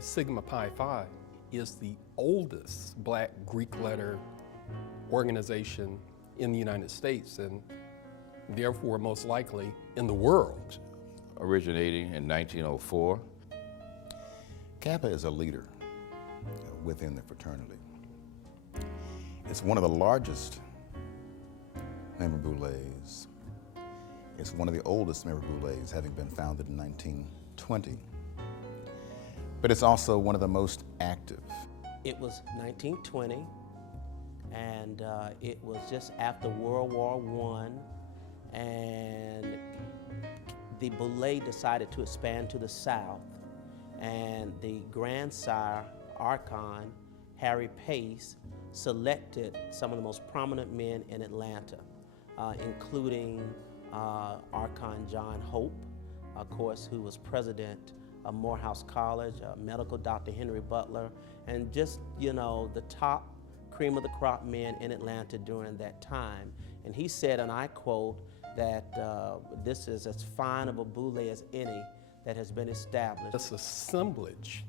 Sigma Pi Phi is the oldest Black Greek letter organization in the United States, and therefore most likely in the world. Originating in 1904. Kappa is a leader within the fraternity. It's one of the largest member boules. It's one of the oldest member boules, having been founded in 1920. But it's also one of the most active. It was 1920, and it was just after World War I, and the Boule decided to expand to the south, and the grandsire, Archon, Harry Pace, selected some of the most prominent men in Atlanta, including Archon John Hope, of course, who was president of Morehouse College, medical Dr. Henry Butler, and just, the top cream of the crop men in Atlanta during that time. And he said, and I quote, that this is as fine of a boule as any that has been established. This assemblage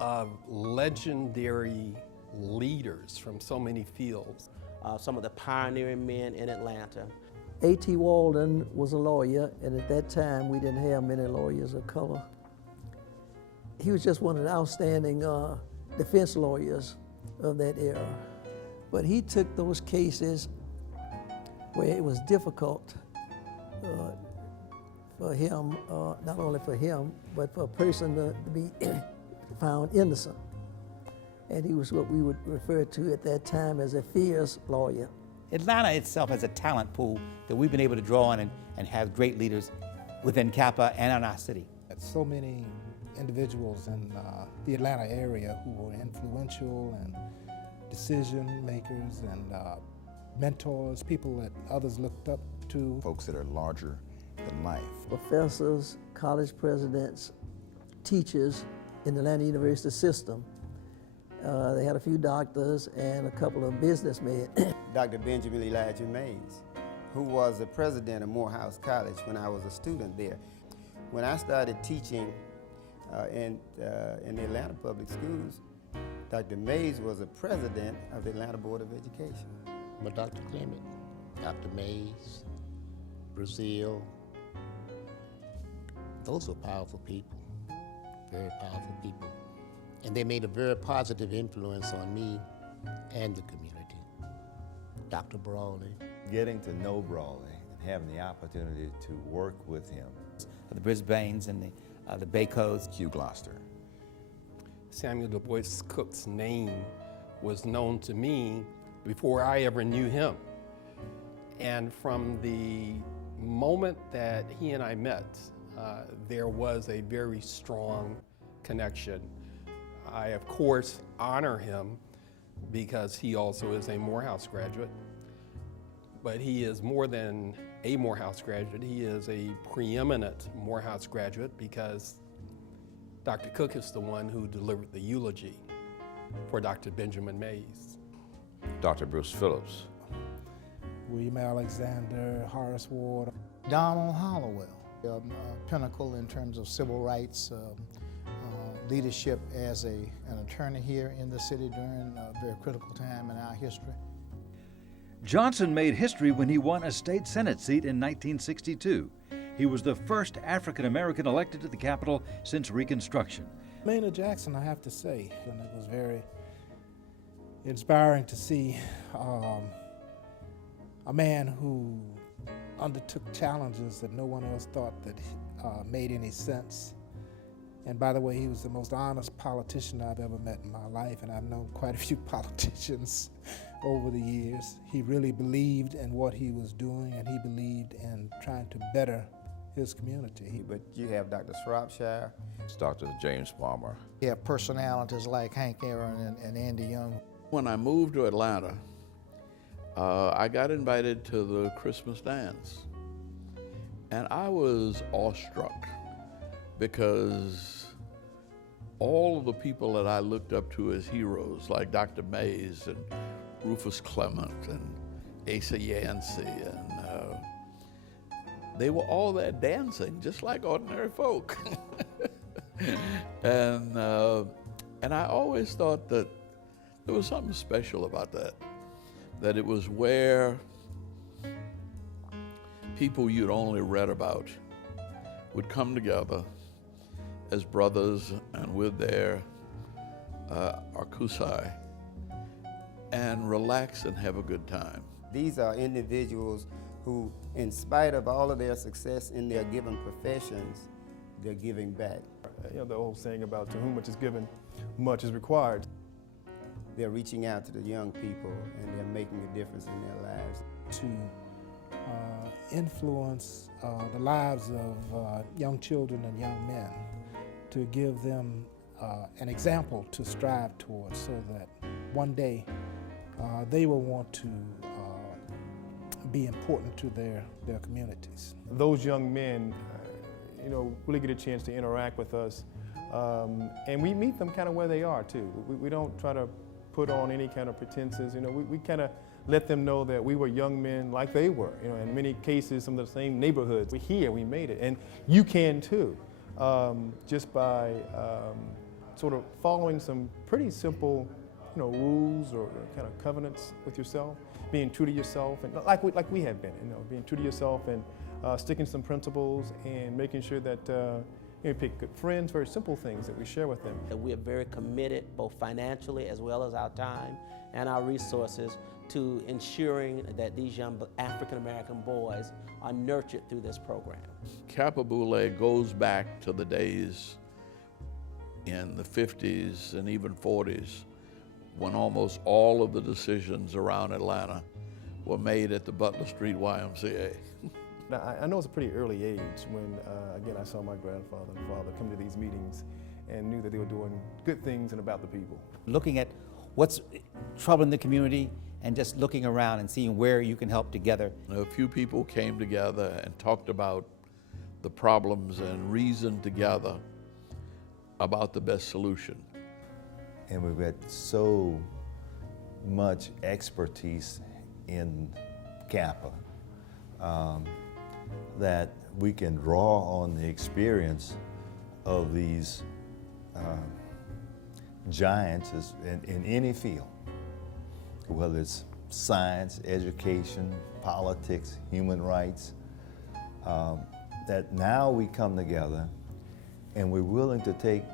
of legendary leaders from so many fields. Some of the pioneering men in Atlanta. A.T. Walden was a lawyer, and at that time we didn't have many lawyers of color. He was just one of the outstanding defense lawyers of that era. But he took those cases where it was difficult for him, not only for him, but for a person to be found innocent. And he was what we would refer to at that time as a fierce lawyer. Atlanta itself has a talent pool that we've been able to draw on and have great leaders within Kappa and in our city. So many individuals in the Atlanta area who were influential and decision makers and mentors, people that others looked up to. Folks that are larger than life. Professors, college presidents, teachers in the Atlanta University system. They had a few doctors and a couple of businessmen. Dr. Benjamin Elijah Mays, who was the president of Morehouse College when I was a student there. When I started teaching in the Atlanta Public Schools, Dr. Mays was the president of the Atlanta Board of Education. But Dr. Clement, Dr. Mays, Brazil, those were powerful people, very powerful people. And they made a very positive influence on me and the community. Dr. Brawley. Getting to know Brawley and having the opportunity to work with him. The Brisbanes and the Bacos. Hugh Gloucester. Samuel Du Bois Cook's name was known to me before I ever knew him. And from the moment that he and I met, there was a very strong connection. I, of course, honor him because he also is a Morehouse graduate, but he is more than a Morehouse graduate. He is a preeminent Morehouse graduate because Dr. Cook is the one who delivered the eulogy for Dr. Benjamin Mays. Dr. Bruce Phillips. William Alexander, Horace Ward. Donald Hollowell, a pinnacle in terms of civil rights leadership as an attorney here in the city during a very critical time in our history. Johnson made history when he won a state Senate seat in 1962. He was the first African American elected to the Capitol since Reconstruction. Maynard Jackson, I have to say, and it was very inspiring to see a man who undertook challenges that no one else thought that made any sense. And by the way, he was the most honest politician I've ever met in my life, and I've known quite a few politicians over the years. He really believed in what he was doing, and he believed in trying to better his community. But you have Dr. Shropshire. It's Dr. James Palmer. You have personalities like Hank Aaron and Andy Young. When I moved to Atlanta, I got invited to the Christmas dance, and I was awestruck because all of the people that I looked up to as heroes, like Dr. Mays and Rufus Clement and Asa Yancey, and they were all there dancing just like ordinary folk. And And I always thought that there was something special about that it was where people you'd only read about would come together as brothers and with their arkusai and relax and have a good time. These are individuals who, in spite of all of their success in their given professions, they're giving back. You know, the old saying about to whom much is given, much is required. They're reaching out to the young people and they're making a difference in their lives. To influence the lives of young children and young men, to give them an example to strive towards so that one day they will want to be important to their communities. Those young men, you know, really get a chance to interact with us, and we meet them kind of where they are too. We don't try to put on any kind of pretenses. You know, we kind of let them know that we were young men like they were. You know, in many cases, some of the same neighborhoods. We're here, we made it, and you can too, just by sort of following some pretty simple, you know, rules or kind of covenants with yourself, being true to yourself, and like we have been, you know, being true to yourself and sticking to some principles and making sure that you know, pick good friends, very simple things that we share with them. We are very committed, both financially as well as our time and our resources, to ensuring that these young African American boys are nurtured through this program. Kappa Boule goes back to the days in the 50s and even 40s when almost all of the decisions around Atlanta were made at the Butler Street YMCA. Now, I know it's a pretty early age when, again, I saw my grandfather and father come to these meetings and knew that they were doing good things and about the people. Looking at what's troubling the community and just looking around and seeing where you can help together. A few people came together and talked about the problems and reasoned together about the best solution. And we've got so much expertise in Kappa that we can draw on the experience of these giants in any field, whether it's science, education, politics, human rights, that now we come together and we're willing to take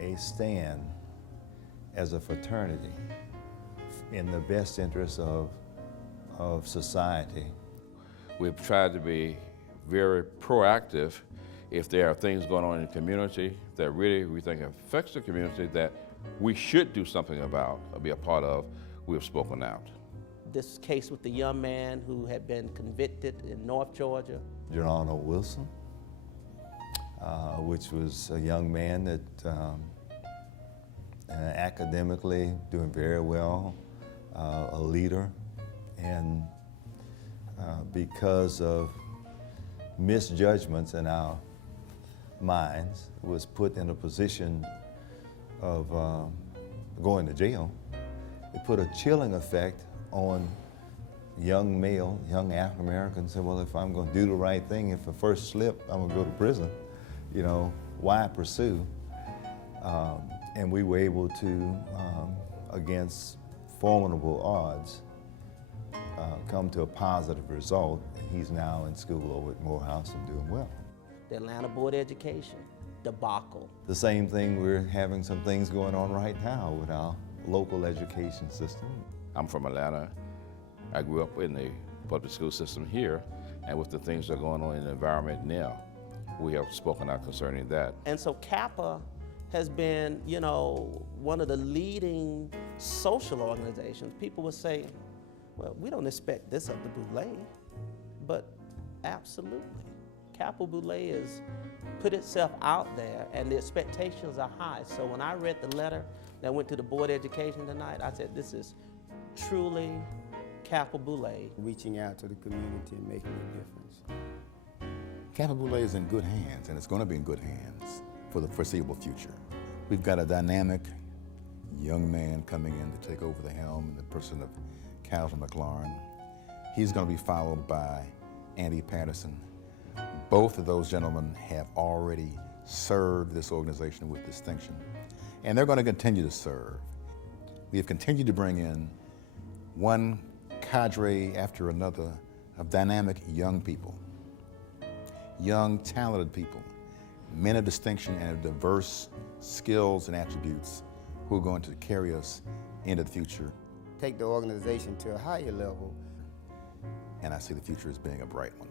a stand as a fraternity in the best interest of society. We've tried to be very proactive if there are things going on in the community that really we think affects the community that we should do something about or be a part of. We've spoken out. This case with the young man who had been convicted in North Georgia. Geronimo Wilson, which was a young man that academically doing very well, a leader, and because of misjudgments in our minds, was put in a position of going to jail. It put a chilling effect on young African Americans. Said, well, if I'm going to do the right thing, if I first slip, I'm going to go to prison. You know, why pursue? And we were able to, against formidable odds, come to a positive result. He's now in school over at Morehouse and doing well. The Atlanta Board of Education debacle. The same thing, we're having some things going on right now with our local education system. I'm from Atlanta. I grew up in the public school system here, and with the things that are going on in the environment now, we have spoken out concerning that. And so Kappa has been, you know, one of the leading social organizations. People would say, well, we don't expect this of the Boule, but absolutely. Kappa Boule has put itself out there and the expectations are high. So when I read the letter that went to the Board of Education tonight, I said, this is truly Kappa Boule. Reaching out to the community and making a difference. Kappa Boule is in good hands, and it's going to be in good hands for the foreseeable future. We've got a dynamic young man coming in to take over the helm in the person of Calvin McLaurin. He's going to be followed by Andy Patterson. Both of those gentlemen have already served this organization with distinction. and they're going to continue to serve. We have continued to bring in one cadre after another of dynamic young people, young, talented people, men of distinction and of diverse skills and attributes who are going to carry us into the future. Take the organization to a higher level. And I see the future as being a bright one.